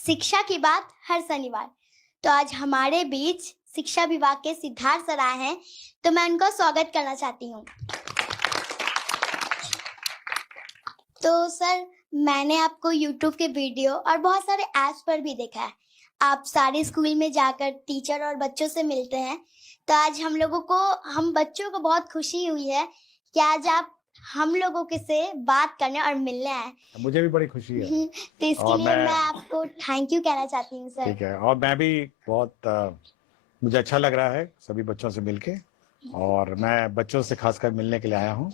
शिक्षा की बात हर शनिवार। तो आज हमारे बीच शिक्षा विभाग के सिद्धार्थ सर आए हैं, तो मैं उनका स्वागत करना चाहती हूँ। तो सर, मैंने आपको यूट्यूब के वीडियो और बहुत सारे ऐप्स पर भी देखा है। आप सारे स्कूल में जाकर टीचर और बच्चों से मिलते हैं। तो आज हम बच्चों को बहुत खुशी हुई है कि आज आप हम लोगों के से बात करने और मिलने आए। मुझे भी बड़ी खुशी है। तो इसके लिए मैं आपको थैंक यू कहना चाहती हूँ सर। ठीक है, और मैं भी बहुत मुझे अच्छा लग रहा है सभी बच्चों से मिलके, और मैं बच्चों से खासकर मिलने के लिए आया हूँ।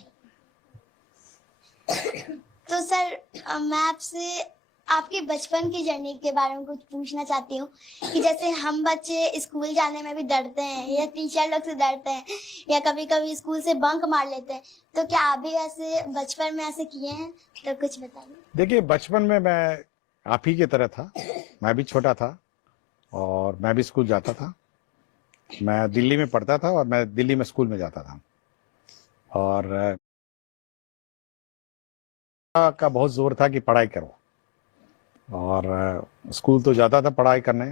तो सर, मैं आपसे आपके बचपन की जर्नी के बारे में कुछ पूछना चाहती हूँ कि जैसे हम बच्चे स्कूल जाने में भी डरते हैं या टीचर लोग से डरते हैं या कभी-कभी स्कूल से बंक मार लेते हैं, तो क्या आप भी ऐसे बचपन में ऐसे किए हैं? तो कुछ बताइए। देखिए, बचपन में मैं आप ही की तरह था। मैं भी छोटा था और मैं भी स्कूल जाता था। मैं दिल्ली में पढ़ता था और मैं दिल्ली में स्कूल में जाता था, और का बहुत जोर था कि पढ़ाई करो, और स्कूल तो जाता था पढ़ाई करने,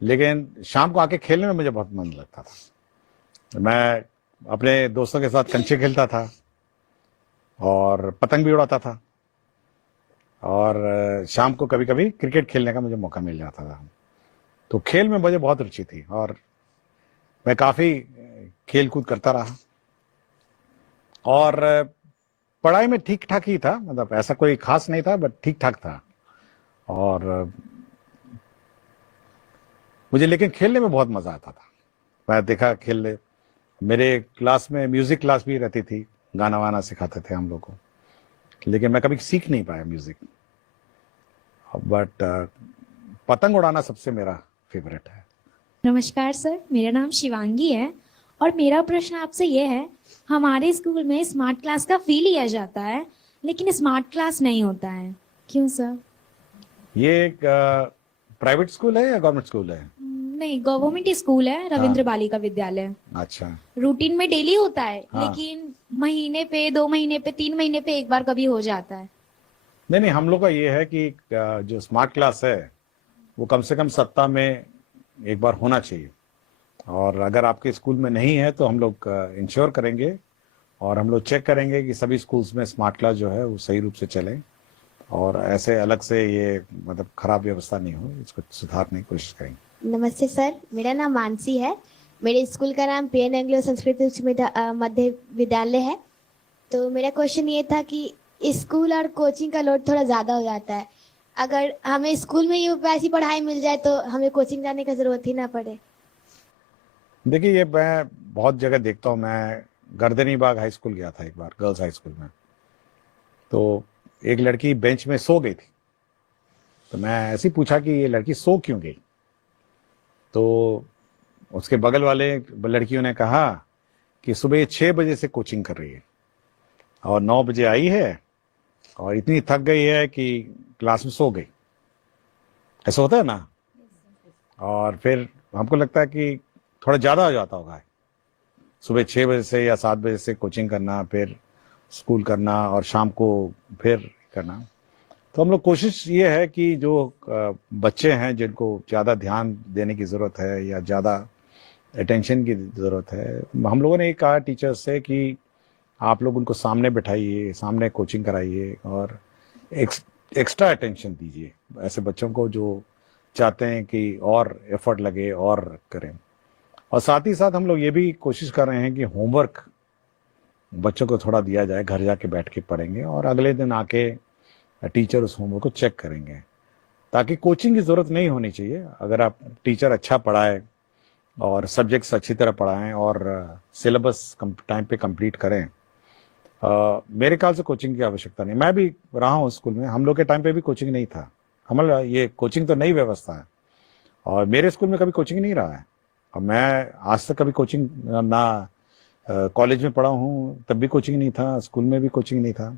लेकिन शाम को आके खेलने में मुझे बहुत मन लगता था। मैं अपने दोस्तों के साथ कंचे खेलता था और पतंग भी उड़ाता था, और शाम को कभी कभी क्रिकेट खेलने का मुझे मौका मिल जाता था। तो खेल में मुझे बहुत रुचि थी और मैं काफ़ी खेल कूद करता रहा, और पढ़ाई में ठीक ठाक ही था, मतलब ऐसा कोई खास नहीं था, बट ठीक ठाक था। और मुझे लेकिन खेलने में बहुत मज़ा आता था। मैं देखा खेलने, मेरे क्लास में म्यूज़िक क्लास भी रहती थी, गाना वाना सिखाते थे हम लोग को, लेकिन मैं कभी सीख नहीं पाया म्यूज़िक। बट पतंग उड़ाना सबसे मेरा फेवरेट है। नमस्कार सर, मेरा नाम शिवांगी है और मेरा प्रश्न आपसे ये है, हमारे स्कूल में स्मार्ट क्लास का फी लिया जाता है लेकिन स्मार्ट क्लास नहीं होता है, क्यों सर? ये एक प्राइवेट स्कूल है या गवर्नमेंट स्कूल है? नहीं, गवर्नमेंट स्कूल है, रविंद्र बालिका विद्यालय। अच्छा। रूटीन में डेली होता है, हाँ। लेकिन महीने पे, 2 महीने पे, 3 महीने पे एक बार कभी हो जाता है। नहीं नहीं, हम लोग का ये है कि जो स्मार्ट क्लास है वो कम से कम सप्ताह में एक बार होना चाहिए, और अगर आपके स्कूल में नहीं है तो हम लोग इंश्योर करेंगे और हम लोग चेक करेंगे कि सभी स्कूल्स में स्मार्ट क्लास जो है वो सही रूप से चले, और ऐसे अलग से ये मतलब खराब व्यवस्था नहीं हो, इसको सुधारने की कोशिश करेंगे। नमस्ते सर, मेरा नाम मानसी है। मेरे स्कूल का नाम पी एन एंग्लो संस्कृत उच्च मध्य विद्यालय है। तो मेरा क्वेश्चन ये था कि स्कूल और कोचिंग का लोड थोड़ा ज़्यादा हो जाता है। अगर हमें स्कूल में ही वैसी पढ़ाई मिल जाए तो हमें कोचिंग जाने की ज़रूरत ही ना पड़े। देखिए, ये मैं बहुत जगह देखता हूँ। मैं गर्दनी बाग हाई स्कूल गया था एक बार, गर्ल्स हाई स्कूल में, तो एक लड़की बेंच में सो गई थी। तो मैं ऐसे ही पूछा कि ये लड़की सो क्यों गई, तो उसके बगल वाले लड़कियों ने कहा कि सुबह 6 बजे से कोचिंग कर रही है और 9 बजे आई है और इतनी थक गई है कि क्लास में सो गई। ऐसा होता है ना, और फिर हमको लगता है कि थोड़ा ज़्यादा हो जाता होगा। सुबह 6 बजे से या 7 बजे से कोचिंग करना, फिर स्कूल करना और शाम को फिर करना। तो हम लोग कोशिश ये है कि जो बच्चे हैं जिनको ज़्यादा ध्यान देने की ज़रूरत है या ज़्यादा अटेंशन की ज़रूरत है, हम लोगों ने ये कहा टीचर्स से कि आप लोग उनको सामने बिठाइए, सामने कोचिंग कराइए और एक्स्ट्रा अटेंशन दीजिए ऐसे बच्चों को जो चाहते हैं कि और एफर्ट लगे और करें। और साथ ही साथ हम लोग ये भी कोशिश कर रहे हैं कि होमवर्क बच्चों को थोड़ा दिया जाए, घर जाके बैठ के पढ़ेंगे और अगले दिन आके टीचर उस होमवर्क को चेक करेंगे, ताकि कोचिंग की ज़रूरत नहीं होनी चाहिए। अगर आप टीचर अच्छा पढ़ाए और सब्जेक्ट्स अच्छी तरह पढ़ाएं और सिलेबस टाइम पे कंप्लीट करें, मेरे ख्याल से कोचिंग की आवश्यकता नहीं। मैं भी रहा हूँ स्कूल में, हम लोग के टाइम पे भी कोचिंग नहीं था। हमारा ये कोचिंग तो नई व्यवस्था है और मेरे स्कूल में कभी कोचिंग नहीं रहा है, और मैं आज तक कभी कोचिंग ना कॉलेज में पढ़ा हूँ तब भी कोचिंग नहीं था, स्कूल में भी कोचिंग नहीं था।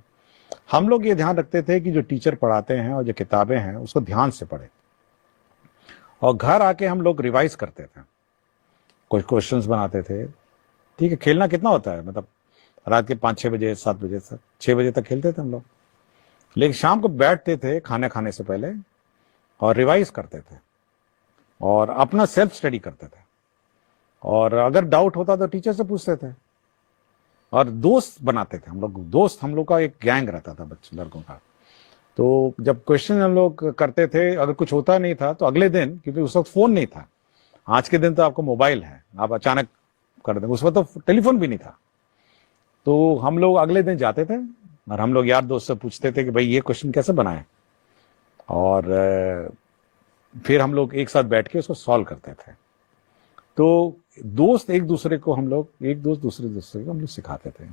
हम लोग ये ध्यान रखते थे कि जो टीचर पढ़ाते हैं और जो किताबें हैं उसको ध्यान से पढ़ें, और घर आके हम लोग रिवाइज करते थे, कुछ क्वेश्चंस बनाते थे। ठीक है, खेलना कितना होता है, मतलब रात के 5-6 बजे 7 बजे तक, 6 बजे तक खेलते थे हम लोग, लेकिन शाम को बैठते थे खाने खाने से पहले और रिवाइज करते थे और अपना सेल्फ स्टडी करते थे, और अगर डाउट होता तो टीचर से पूछते थे, और दोस्त बनाते थे हम लोग। दोस्त, हम लोग का एक गैंग रहता था बच्चे लड़कों का। तो जब क्वेश्चन हम लोग करते थे, अगर कुछ होता नहीं था तो अगले दिन, क्योंकि उस वक्त फोन नहीं था, आज के दिन तो आपको मोबाइल है, आप अचानक कर दें, उस वक्त तो टेलीफोन भी नहीं था, तो हम लोग अगले दिन जाते थे और हम लोग यार दोस्त से पूछते थे कि भाई ये क्वेश्चन कैसे बनाए, और फिर हम लोग एक साथ बैठ के उसको सॉल्व करते थे। तो दोस्त एक दूसरे को, हम लोग एक दोस्त दूसरे दूसरे को हम लोग सिखाते थे।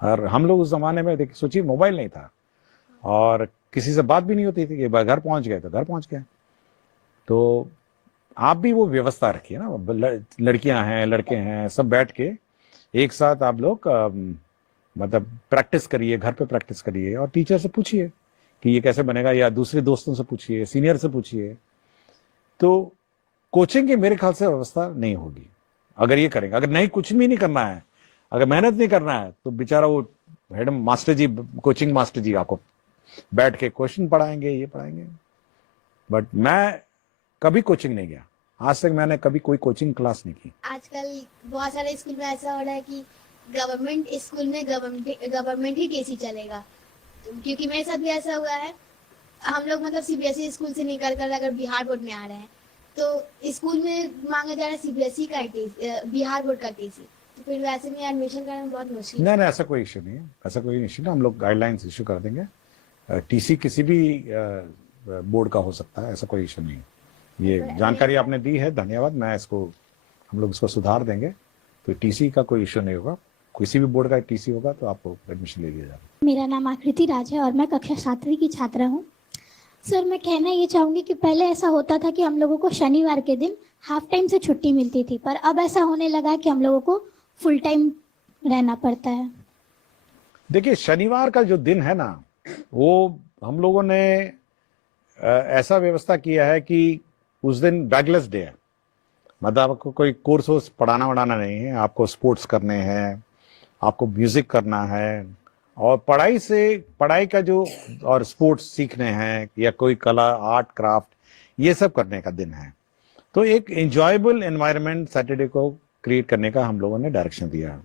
और हम लोग उस जमाने में देखिए, सोचिए मोबाइल नहीं था और किसी से बात भी नहीं होती थी कि घर पहुंच गए तो घर पहुंच गए। तो आप भी वो व्यवस्था रखिए ना, लड़कियां हैं लड़के हैं सब बैठ के एक साथ आप लोग मतलब प्रैक्टिस करिए, घर पे प्रैक्टिस करिए, और टीचर से पूछिए कि ये कैसे बनेगा, या दूसरे दोस्तों से पूछिए, सीनियर से पूछिए। तो कोचिंग की मेरे ख्याल से व्यवस्था नहीं होगी अगर ये करेंगे। अगर नहीं, कुछ भी नहीं करना है, अगर मेहनत नहीं करना है, तो बेचारा वो हेड मास्टर जी, कोचिंग मास्टर जी आपको बैठ के क्वेश्चन पढ़ाएंगे, ये पढ़ाएंगे। बट मैं कभी कोचिंग नहीं गया, आज तक मैंने कभी कोई कोचिंग क्लास नहीं की। आजकल बहुत सारे स्कूल में ऐसा हो रहा है कि गवर्नमेंट स्कूल में गवर्नमेंट ही टीसी चलेगा, क्योंकि मेरे साथ भी ऐसा हुआ है। हम लोग मतलब सीबीएसई स्कूल से निकल कर अगर बिहार बोर्ड में आ रहे हैं तो स्कूल में मांगा जा रहा है सीबीएसई का बिहार बोर्ड का टीसी, तो फिर वैसे में एडमिशन करना बहुत मुश्किल। नहीं, ऐसा कोई इश्यू नहीं है, ऐसा कोई इश्यू नहीं, हम लोग गाइडलाइंस इश्यू कर देंगे। टीसी किसी भी बोर्ड का हो सकता है, ऐसा कोई इश्यू नहीं है। ये जानकारी आपने दी है, धन्यवाद। मैं इसको, हम लोग इसको सुधार देंगे, तो टीसी का कोई इश्यू नहीं होगा। किसी भी बोर्ड का टीसी होगा तो आपको एडमिशन ले लिया जाएगा। मेरा नाम आकृति राज है और मैं कक्षा 7वीं की छात्रा हूँ। सर, मैं कहना ये चाहूँगी कि पहले ऐसा होता था कि हम लोगों को शनिवार के दिन हाफ टाइम से छुट्टी मिलती थी, पर अब ऐसा होने लगा है कि हम लोगों को फुल टाइम रहना पड़ता है। देखिए, शनिवार का जो दिन है ना, वो हम लोगों ने ऐसा व्यवस्था किया है कि उस दिन बैगलेस डे है, मतलब आपको कोई कोर्स पढ़ाना वढ़ाना नहीं है, आपको स्पोर्ट्स करने हैं, आपको म्यूजिक करना है, और पढ़ाई का जो, और स्पोर्ट्स सीखने हैं, या कोई कला, आर्ट, क्राफ्ट, ये सब करने का दिन है। तो एक एंजॉयबल एनवायरनमेंट सैटरडे को क्रिएट करने का हम लोगों ने डायरेक्शन दिया है।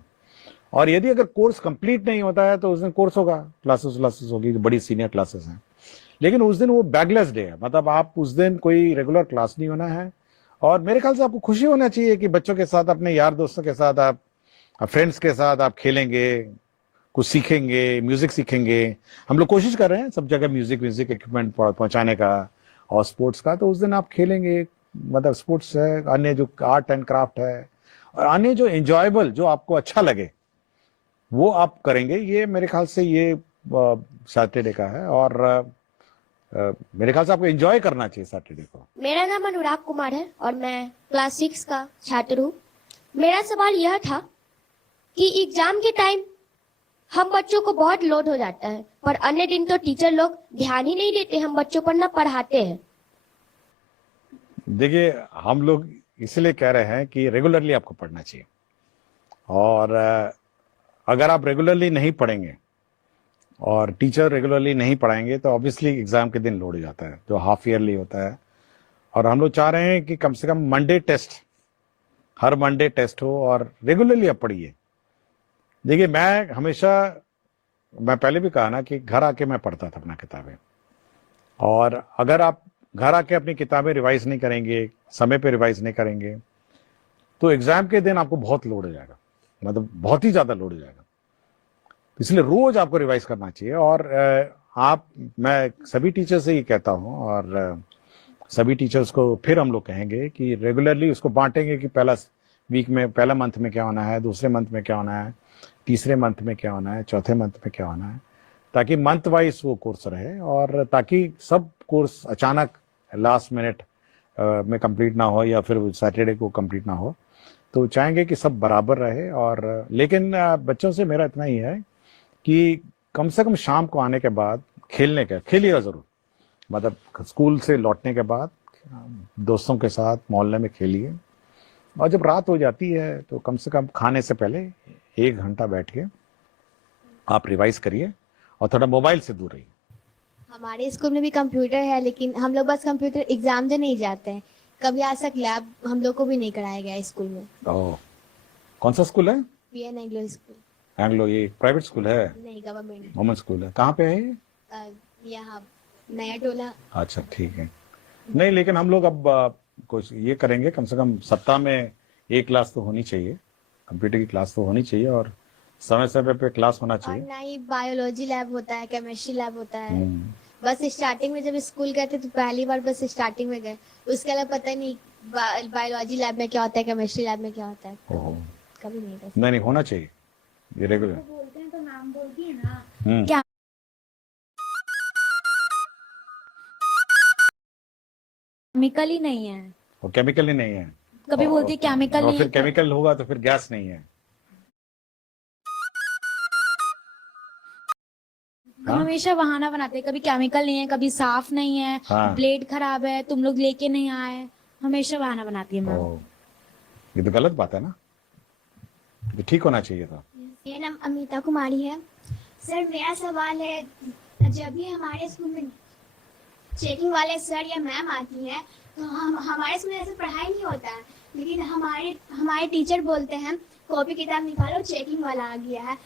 और यदि अगर कोर्स कंप्लीट नहीं होता है तो उस दिन कोर्स होगा, क्लासेस होगी, जो बड़ी सीनियर क्लासेस हैं, लेकिन उस दिन वो बैगलेस डे है, मतलब आप उस दिन कोई रेगुलर क्लास नहीं होना है। और मेरे ख्याल से आपको खुशी होना चाहिए कि बच्चों के साथ, अपने यार दोस्तों के साथ, आप फ्रेंड्स के साथ आप खेलेंगे, कुछ सीखेंगे, म्यूजिक सीखेंगे। हम लोग कोशिश कर रहे हैं सब जगह म्यूजिक इक्विपमेंट पहुंचाने का, और स्पोर्ट्स का। तो उस दिन आप खेलेंगे, मतलब स्पोर्ट्स है, अन्य जो आर्ट एंड क्राफ्ट है, और अन्य जो एंजॉयबल, जो आपको अच्छा लगे, वो आप करेंगे। ये मेरे ख्याल से ये सैटरडे का है, और मेरे ख्याल से आपको एंजॉय करना चाहिए सैटरडे को। मेरा नाम अनुराग कुमार है और मैं क्लास 6 का छात्र हूँ। मेरा सवाल यह था कि एग्जाम के टाइम हम बच्चों को बहुत लोड हो जाता है, पर अन्य दिन तो टीचर लोग ध्यान ही नहीं देते, हम बच्चों पर ना पढ़ाते हैं। देखिए, हम लोग इसलिए कह रहे हैं कि रेगुलरली आपको पढ़ना चाहिए, और अगर आप रेगुलरली नहीं पढ़ेंगे और टीचर रेगुलरली नहीं पढ़ाएंगे तो ऑब्वियसली एग्जाम के दिन लोड हो जाता है, जो हाफ ईयरली होता है। और हम लोग चाह रहे हैं कि कम से कम मंडे टेस्ट, हर मंडे टेस्ट हो, और रेगुलरली आप पढ़िए। देखिए, मैं पहले भी कहा ना कि घर आके मैं पढ़ता था अपना किताबें, और अगर आप घर आके अपनी किताबें रिवाइज नहीं करेंगे, समय पे रिवाइज नहीं करेंगे, तो एग्जाम के दिन आपको बहुत लोड हो जाएगा, मतलब बहुत ही ज्यादा लोड हो जाएगा। इसलिए रोज आपको रिवाइज करना चाहिए। और मैं सभी टीचर से ये कहता हूँ, और सभी टीचर्स को फिर हम लोग कहेंगे कि रेगुलरली उसको बांटेंगे कि पहला मंथ में क्या होना है, दूसरे मंथ में क्या होना है, तीसरे मंथ में क्या होना है, चौथे मंथ में क्या होना है, ताकि मंथ वाइज वो कोर्स रहे, और ताकि सब कोर्स अचानक लास्ट मिनट में कंप्लीट ना हो, या फिर सैटरडे को कंप्लीट ना हो। तो चाहेंगे कि सब बराबर रहे। और लेकिन बच्चों से मेरा इतना ही है कि कम से कम शाम को आने के बाद खेलिएगा जरूर, मतलब स्कूल से लौटने के बाद दोस्तों के साथ मोहल्ले में खेलिए, और जब रात हो जाती है तो कम से कम खाने से पहले 1 घंटा बैठ के आप रिवाइज करिए, और थोड़ा मोबाइल से दूर रहिए। हमारे स्कूल में भी कंप्यूटर है, लेकिन हम लोग बस कंप्यूटर एग्जाम देने ही जाते हैं। कभी आज तक लैब हम लोग को भी नहीं कराया गया स्कूल में। ओह, कौन सा स्कूल है? PN Anglo school. एंग्लो, ये प्राइवेट स्कूल है? नहीं, गवर्नमेंट। वुमेन स्कूल है। कहाँ पे है ये? यहाँ नया टोला। अच्छा, ठीक है। नहीं, लेकिन हम लोग अब कुछ ये करेंगे, कम से कम सप्ताह में एक क्लास तो होनी चाहिए, कंप्यूटर की क्लास तो होनी चाहिए, और समय समय पे क्लास होना और चाहिए। ना ही बायोलॉजी लैब होता है, केमिस्ट्री लैब होता है। हम्म, बस स्टार्टिंग में जब स्कूल गए थे तो पहली बार बस स्टार्टिंग में गए, उसके अलावा पता नहीं बायोलॉजी लैब में क्या होता है, केमिस्ट्री लैब में क्या होता है। ओहो, कभी नहीं था। नहीं होना चाहिए ये रेगुलर। बोलते हैं तो नाम बोल दिए ना। हम्म, केमिकल ही नहीं है, और केमिकल ही नहीं है। कभी बोलती है केमिकल और नहीं फिर है। केमिकल होगा तो फिर गैस नहीं है। हाँ? हमेशा बहाना बनाते हैं, कभी केमिकल नहीं है, कभी साफ नहीं है, हाँ। ब्लेड खराब है, तुम लोग लेके नहीं आए, हमेशा बहाना बनाती है मैम। ओह, ये तो गलत बात है ना, ये ठीक होना चाहिए था। मेरा नाम अमिता कुमारी है। सर मेरा सवाल है, जब भी हमारे स्कूल में चेकिंग वाले सर या मैम आती हैं तो हम हमारे स्कूल में ऐसे पढ़ाई नहीं होता है, लेकिन हमारे हमारे टीचर बोलते हैं कॉपी किताब निकालो चेकिंग वाला आ गया है।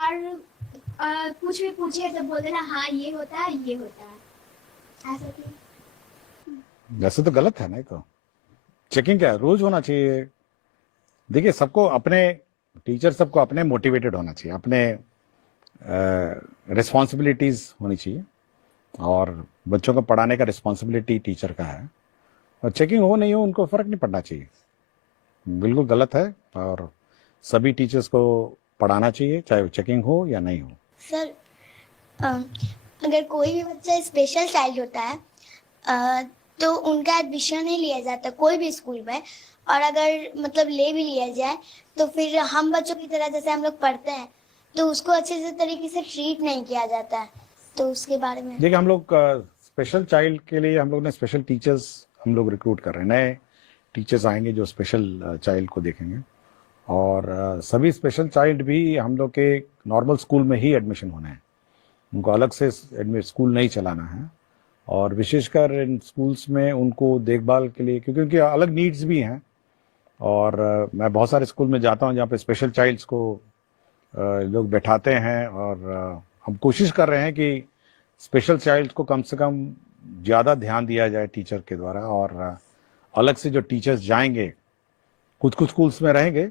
और कुछ भी पूछे तो बोलते ना हाँ ये होता है ये होता है, ऐसा क्यों? वैसे तो गलत है ना, ये तो चेकिंग क्या है, रोज होना चाहिए। देखिए, सबको अपने टीचर सबको अपने मोटिवेटेड होना चाहिए, अपने रिस्पॉन्सिबिलिटीज होनी चाहिए, और बच्चों को पढ़ाने का रिस्पॉन्सिबिलिटी टीचर का है, और चेकिंग हो नहीं हो उनको फर्क नहीं पड़ना चाहिए। बिल्कुल गलत है, और सभी टीचर्स को पढ़ाना चाहिए, चाहे वो चेकिंग हो या नहीं हो। सर अगर कोई भी बच्चा स्पेशल चाइल्ड होता है तो उनका एडमिशन नहीं लिया जाता कोई भी स्कूल में, और अगर मतलब ले भी लिया जाए तो फिर हम बच्चों की तरह जैसे हम लोग पढ़ते हैं तो उसको अच्छे से तरीके से ट्रीट नहीं किया जाता है, तो उसके बारे में। देखिए, हम लोग स्पेशल चाइल्ड के लिए हम लोग ने स्पेशल टीचर्स हम लोग रिक्रूट कर रहे हैं, नए टीचर्स आएंगे जो स्पेशल चाइल्ड को देखेंगे, और सभी स्पेशल चाइल्ड भी हम लोग के नॉर्मल स्कूल में ही एडमिशन होना है, उनको अलग से स्कूल नहीं चलाना है। और विशेषकर इन स्कूल्स में उनको देखभाल के लिए, क्योंकि उनकी अलग नीड्स भी हैं, और मैं बहुत सारे स्कूल में जाता हूँ जहाँ पे स्पेशल चाइल्ड्स को लोग बैठाते हैं, और हम कोशिश कर रहे हैं कि स्पेशल चाइल्ड को कम से कम ज़्यादा ध्यान दिया जाए टीचर के द्वारा, और अलग से जो टीचर्स जाएंगे, कुछ कुछ स्कूल्स में रहेंगे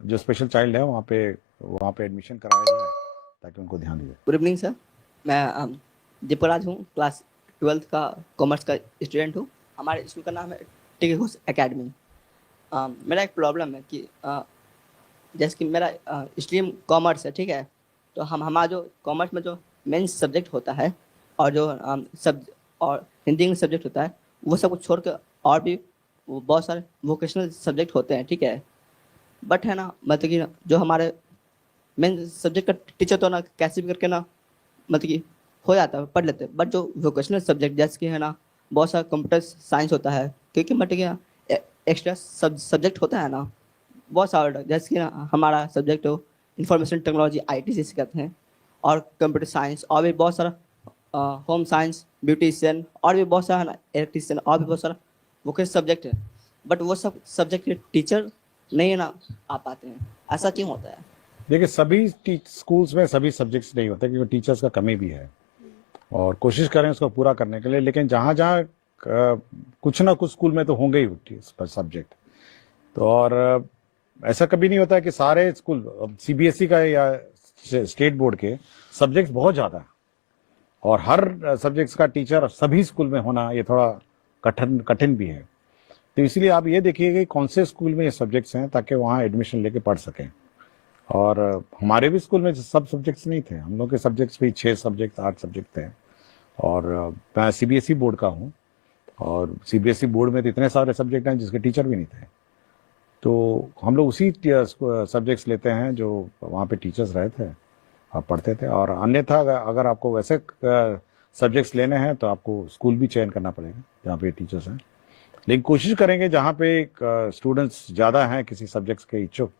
जो स्पेशल चाइल्ड है वहाँ पे एडमिशन कराया जाए ताकि उनको ध्यान दिया। गुड इवनिंग सर, मैं दीपराज हूँ, क्लास 12th का कॉमर्स का स्टूडेंट हूँ। हमारे स्कूल का नाम है टिकी घोष एकेडमी। मेरा एक प्रॉब्लम है कि जैसे कि मेरा स्ट्रीम कॉमर्स है, ठीक है, तो हमारा जो कॉमर्स में जो मेन सब्जेक्ट होता है और जो और हिंदी इंग्लिश सब्जेक्ट होता है, वो सब कुछ छोड़ के और भी बहुत सारे वोकेशनल सब्जेक्ट होते हैं, ठीक है। बट है ना, मतलब कि जो हमारे मेन सब्जेक्ट का टीचर तो ना कैसे भी करके ना मतलब कि हो जाता है, पढ़ लेते हैं। बट जो वोकेशनल सब्जेक्ट जैसे कि है ना, बहुत सारा कंप्यूटर साइंस होता है, क्योंकि मतलब कि एक्स्ट्रा सब्जेक्ट होता है ना बहुत सारा, जैसे कि ना हमारा सब्जेक्ट हो इंफॉर्मेशन टेक्नोलॉजी IT जिसे कहते हैं, और कंप्यूटर साइंस, और भी बहुत सारा होम साइंस, ब्यूटिशियन, और भी बहुत सारा इलेक्ट्रीशियन, और भी बहुत सारा वोकेशनल सब्जेक्ट है। बट वो सब सब्जेक्ट के टीचर नहीं है ना आ पाते हैं, ऐसा क्यों होता है? देखिए, सभी स्कूल्स में सभी सब्जेक्ट्स नहीं होते, क्योंकि टीचर्स का कमी भी है, और कोशिश करें उसको पूरा करने के लिए, लेकिन जहाँ जहाँ कुछ ना कुछ स्कूल में तो होंगे ही सब्जेक्ट। तो और ऐसा कभी नहीं होता है कि सारे स्कूल, CBSE का या स्टेट बोर्ड के सब्जेक्ट्स बहुत ज़्यादा है, और हर सब्जेक्ट्स का टीचर सभी स्कूल में होना ये थोड़ा कठिन भी है। तो इसलिए आप ये देखिए कि कौन से स्कूल में ये सब्जेक्ट्स हैं, ताकि वहाँ एडमिशन लेके पढ़ सकें। और हमारे भी स्कूल में सब सब्जेक्ट्स नहीं थे, हम लोग के सब्जेक्ट्स भी 6 सब्जेक्ट 8 सब्जेक्ट थे, और मैं CBSE बोर्ड का हूँ, और CBSE बोर्ड में तो इतने सारे सब्जेक्ट हैं जिसके टीचर भी नहीं थे। तो हम लोग उसी सब्जेक्ट्स लेते हैं जो वहाँ पे टीचर्स रहे थे और पढ़ते थे, और अन्यथा अगर आपको वैसे सब्जेक्ट्स लेने हैं तो आपको स्कूल भी चयन करना पड़ेगा जहाँ पे टीचर्स हैं। लेकिन कोशिश करेंगे जहाँ पे स्टूडेंट्स ज़्यादा हैं किसी सब्जेक्ट्स के इच्छुक,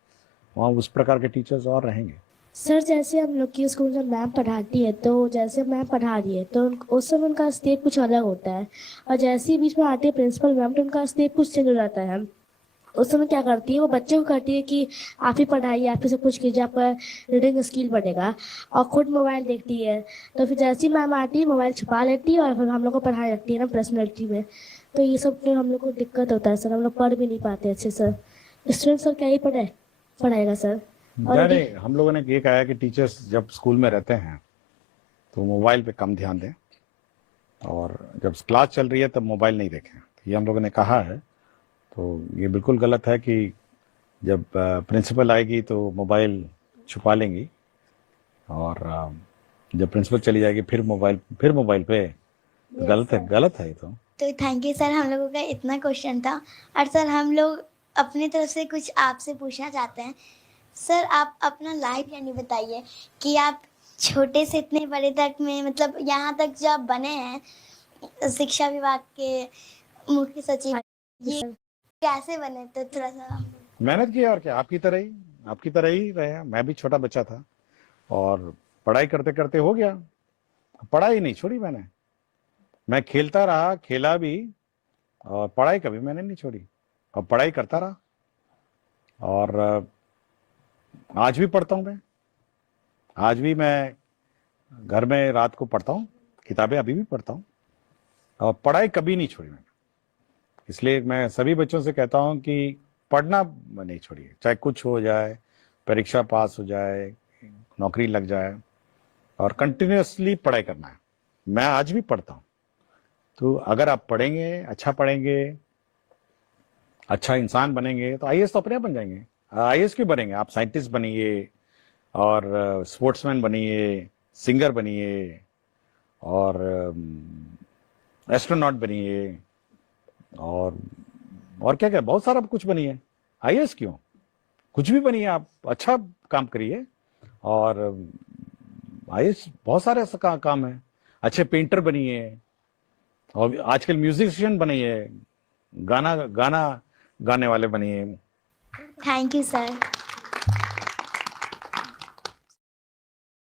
वहाँ उस प्रकार के टीचर्स और रहेंगे। सर जैसे हम लोग की स्कूल में मैम पढ़ाती है तो जैसे मैम पढ़ा रही है तो उस समय उनका स्टेप कुछ अलग होता है, और जैसे ही बीच में आते हैं प्रिंसिपल मैम तो उनका स्टेप कुछ चेंज हो जाता है। उस समय क्या करती है वो बच्चों को कहती है कि आप ही पढ़ाइए, आप ही सब कुछ कीजिए, आपका रीडिंग स्किल बढ़ेगा, और खुद मोबाइल देखती है। तो फिर जैसे ही मैम आती है मोबाइल छुपा लेती है और फिर हम लोग को पढ़ाई रखती है ना पर्सनैलिटी में। तो ये सब में हम लोग को दिक्कत होता है सर, हम लोग पढ़ भी नहीं पाते अच्छे सर। स्टूडेंट सर क्या ही पढ़ाएगा सर। और नहीं, हम लोगों ने ये कहा है कि टीचर्स जब स्कूल में रहते हैं तो मोबाइल पे कम ध्यान दें, और जब क्लास चल रही है तब मोबाइल नहीं देखें। ये हम लोगों ने कहा है। तो ये बिल्कुल गलत है कि जब प्रिंसिपल आएगी तो मोबाइल छुपा लेंगी, और जब प्रिंसिपल चली जाएगी फिर मोबाइल पे। गलत है ये तो। थैंक यू सर, हम लोगों का इतना क्वेश्चन था। और सर हम लोग अपनी तरफ से कुछ आपसे पूछना चाहते हैं। सर आप अपना लाइफ यानी बताइए कि आप छोटे से इतने बड़े तक में, मतलब यहाँ तक जो आप बने हैं शिक्षा विभाग के मुख्य सचिव, ये कैसे बने? तो थोड़ा सा। मेहनत की, और क्या, आपकी तरह ही रहे। मैं भी छोटा बच्चा था और पढ़ाई करते करते हो गया। पढ़ाई नहीं छोड़ी मैंने, मैं खेलता रहा, खेला भी, और पढ़ाई कभी मैंने नहीं छोड़ी, और पढ़ाई करता रहा। और आज भी पढ़ता हूँ मैं, आज भी मैं घर में रात को पढ़ता हूँ, किताबें अभी भी पढ़ता हूँ, और पढ़ाई कभी नहीं छोड़ी मैंने। इसलिए मैं सभी बच्चों से कहता हूँ कि पढ़ना नहीं छोड़िए, चाहे कुछ हो जाए, परीक्षा पास हो जाए, नौकरी लग जाए, और कंटिन्यूअसली पढ़ाई करना है। मैं आज भी पढ़ता हूँ। तो अगर आप पढ़ेंगे, अच्छा पढ़ेंगे, अच्छा इंसान बनेंगे, तो आईएएस तो अपने आप बन जाएंगे। आईएएस क्यों बनेंगे? आप साइंटिस्ट बनिए, और स्पोर्ट्समैन बनिए, सिंगर बनिए, और एस्ट्रोनॉट बनिए, और क्या क्या बहुत सारा कुछ बनिए। आईएएस क्यों? कुछ भी बनिए, आप अच्छा काम करिए। और आईएएस बहुत सारे ऐसा काम है। अच्छे पेंटर बनिए, और आजकल म्यूजिशियन बनिए, गाना गाने वाले बनिए। Thank you sir.